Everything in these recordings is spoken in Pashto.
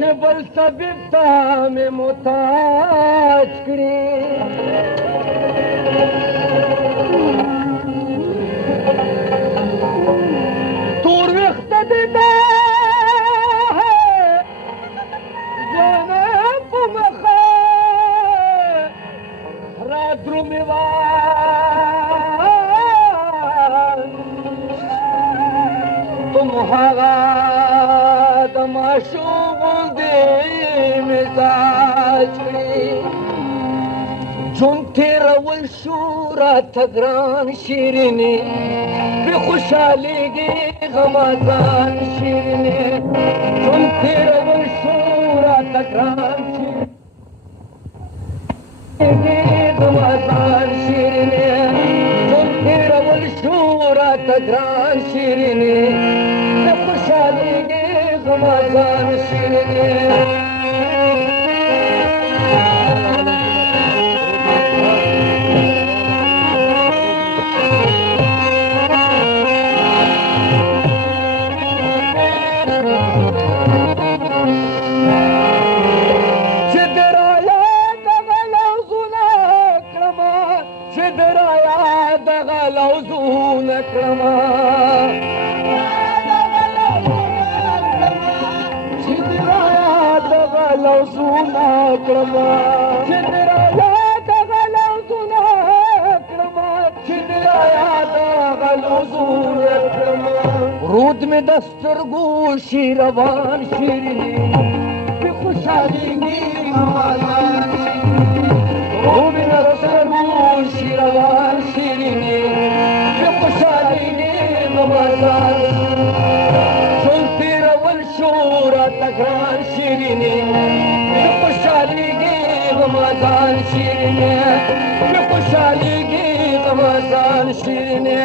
چې بل طبیب ته مې محتاج کړي تور ویښته دې ده ځوانه په مخه را درومې وه تم هغه د ماشوم غوندې مزاج کړي ژوند تېرول شو راته ګران شیرینې پرې خوشحالېږي غمازان شیرینې ژوند تېرول شو راته ګران شیرینې غمازان شیرینې ژوند تېرول شو راته ګران شیرینې پرې خوشحالېږي غمازان شیرینې رود میں دسترگو شیروان شیرینی پہ خوشحالیگی غمازان رود میں دسترگو شیروان شیرینی پہ خوشحالیگی غمازان چون تیرول شورا تگران شیرینی پہ خوشحالیگی غمازان شیرینی پہ خوشحالیگی غمازان شیرینی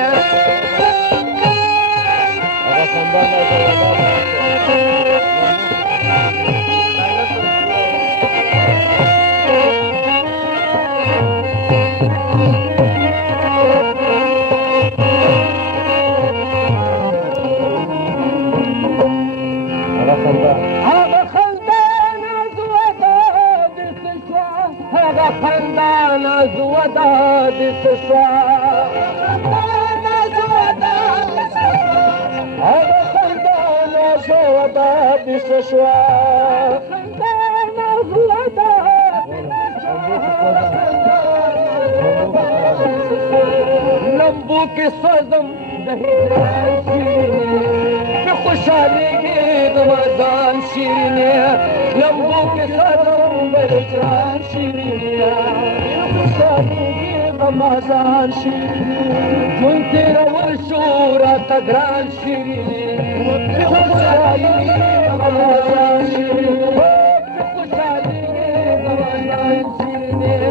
लंबू के सजम खुशहाली रमजान शीरने लंबू के सजम बरजान शीरने खुशहाली रमजान शीरने झुमके रवल शूरा तगरान शीरने खुशहाली रमजान शीरने खुशहाली रमजान शीरने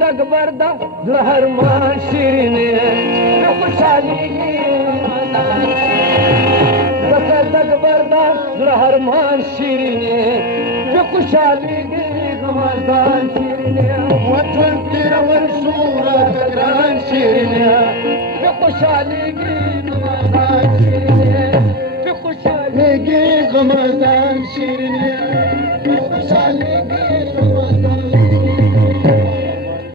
दगबरदा जहरमान शीरने खुशहाली दगबरदा जहरमान शीरने खुशहाली रमजान शीरने वतन की रवल सूरत ग्रान शीरने खुशहाली रमजान शीरने खुशहाली रमजान शीरने